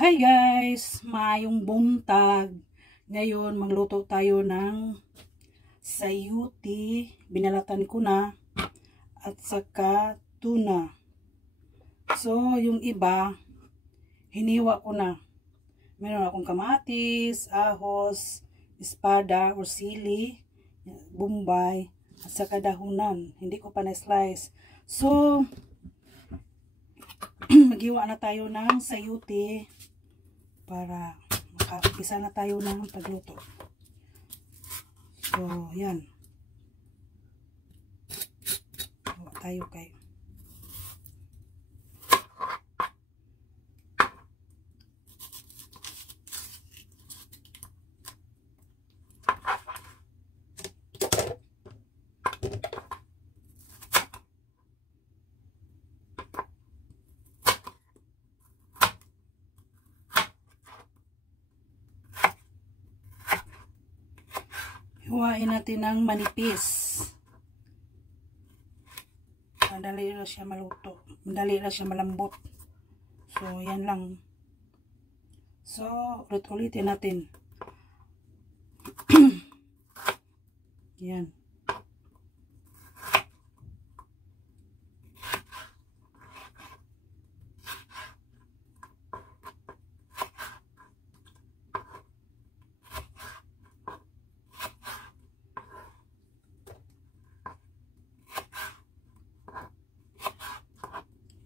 Hi guys! Maayong buntag. Ngayon magluto tayo ng sayuti. Binalatan ko na. At saka tuna. So yung iba, hiniwa ko na. Meron akong kamatis, ahos, espada or sili, bombay, at saka dahunan. Hindi ko pa na-slice. So, maghiwa na tayo ng sayuti para makapisa na tayo ng pagluto. So, yan. Hiwa tayo kay. Hiwain natin ng manipis. Madali na siya maluto. Madali na siya malambot. So, yan lang. So, ulit-ulitin natin. Yan.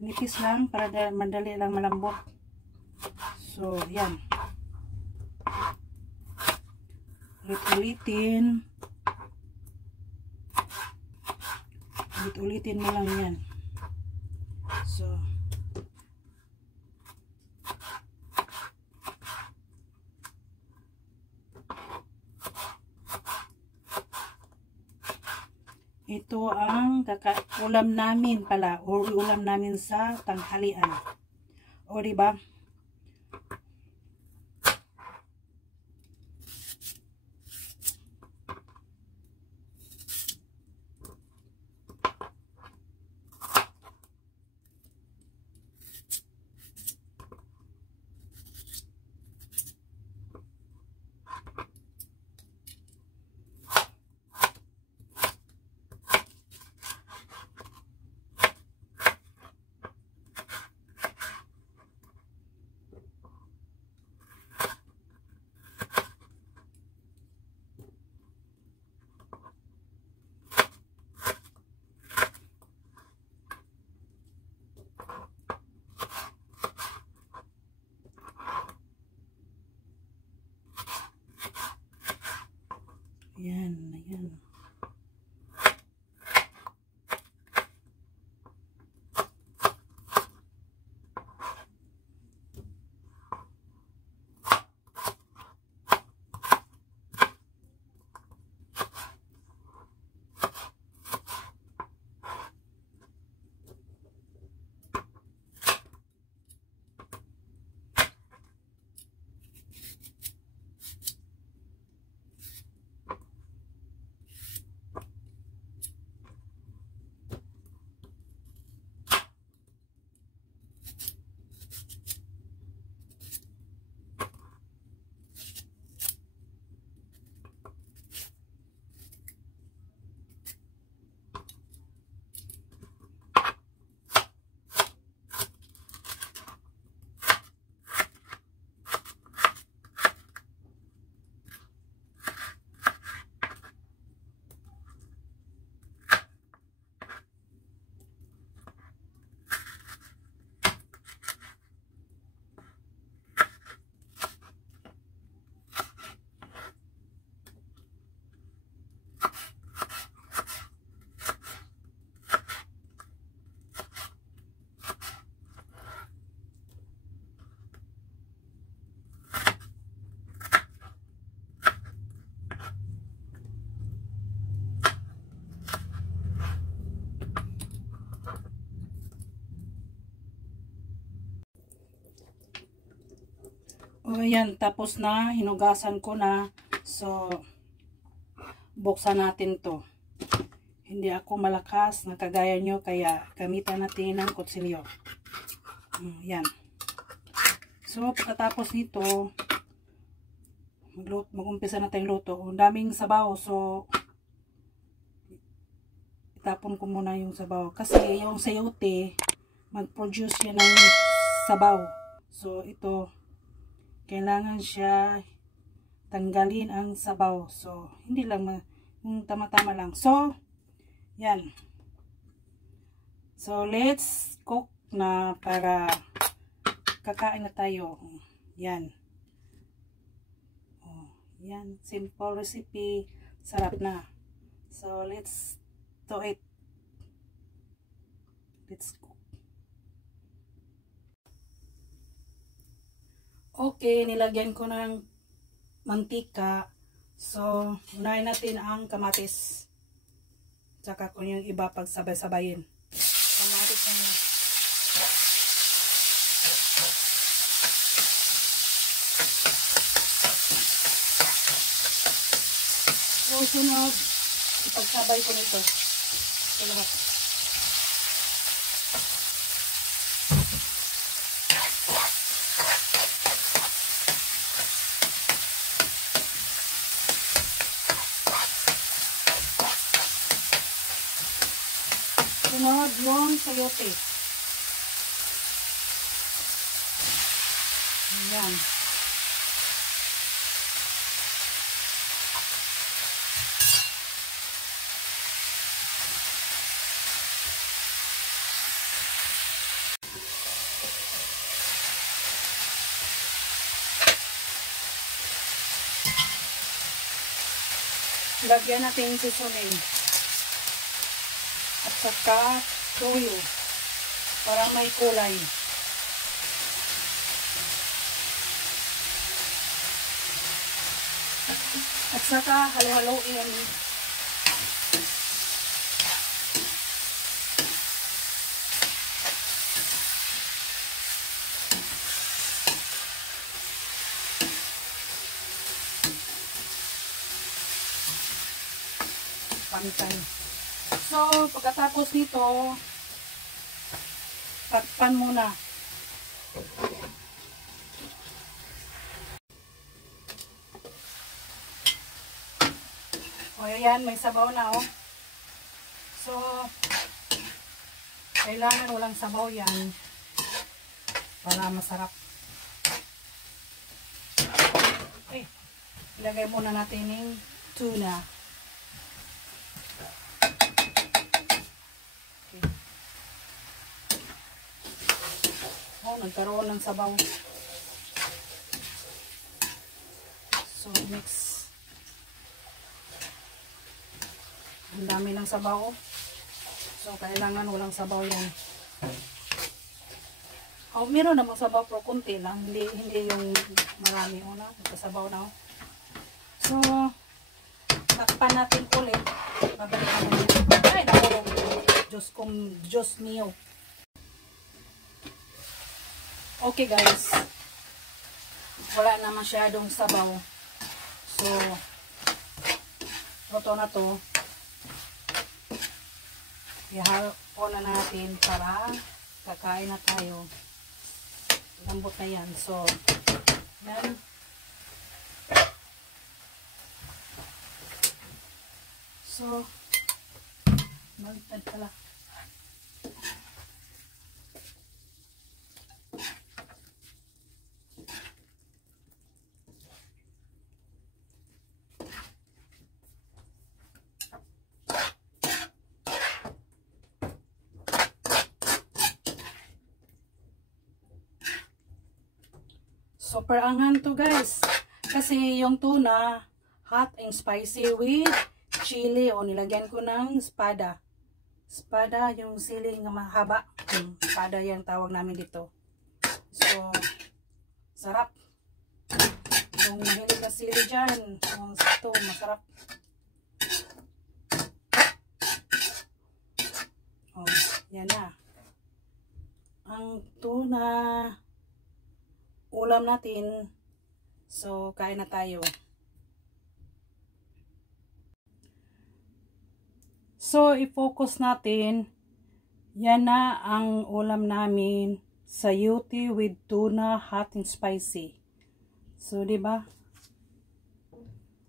Nipis lang para madali lang malambot. So, yan. Ulit-ulitin. Ulit-ulitin mo lang yan. So, ito ang ulam namin pala, o ulam namin sa tanghalian. O diba? Yan, yan. O yan, tapos na, hinugasan ko na. So, buksan natin to. Hindi ako malakas na kagaya nyo, kaya gamitan natin ng kutsilyo. Yan. So, pagkatapos nito, mag-umpisa na tayong luto. Ang daming sabaw, so itapon ko muna yung sabaw. Kasi yung sayote, mag-produce yan ng sabaw. So, ito, kailangan siya tanggalin ang sabaw. So, hindi lang, yung tama-tama lang. So, yan. So, let's cook na para kakain na tayo. Yan. Oh, yan. Simple recipe. Sarap na. So, let's do it. Let's cook. Okay, nilagyan ko ng mantika. So, unahin natin ang kamatis. Tsaka kung yung iba pagsabay-sabayin. Kamatis na yun. So, sunod, ipagsabay ko nito. Ito lahat. Sunod yung sayote. Ayan. Lagyan natin yung seasoning. At saka toyo. Para may kulay. At saka halo-haloin. Pantay. So, pagkatapos nito, takpan muna. O, ayan, may sabaw na, oh. So, kailangan walang sabaw yan para masarap. Okay, ilagay muna natin yung tuna. Nagkaroon ng sabaw. So, mix. Ang dami ng sabaw. So, kailangan walang sabaw yan. Oh, meron namang sabaw pero kunti lang. Hindi yung marami. Nagkasabaw na. So, takpan natin ulit. Babalikan natin. Ay, nakulong. Diyos mio. Okay guys, wala na masyadong sabaw. So, luto na to. Ihalo na natin para kakain na tayo. Lambot na yan. So, yan. So, magtad pala. Super anghang to guys. Kasi yung tuna, hot and spicy with chili. O, nilagyan ko ng espada. Espada, yung siling na mahaba. Espada yung tawag namin dito. So, sarap. Yung mahilig na sili dyan. Yung ito, masarap. O, yan na. Ang tuna ulam natin. So, kain na tayo. So, i-focus natin. Yan na ang ulam namin. sayote with tuna, hot and spicy. So, di ba?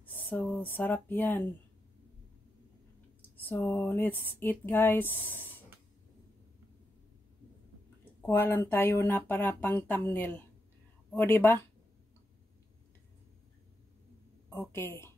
So, sarap yan. So, let's eat, guys. Kuha lang tayo na para pang thumbnail. O, di ba? Okay.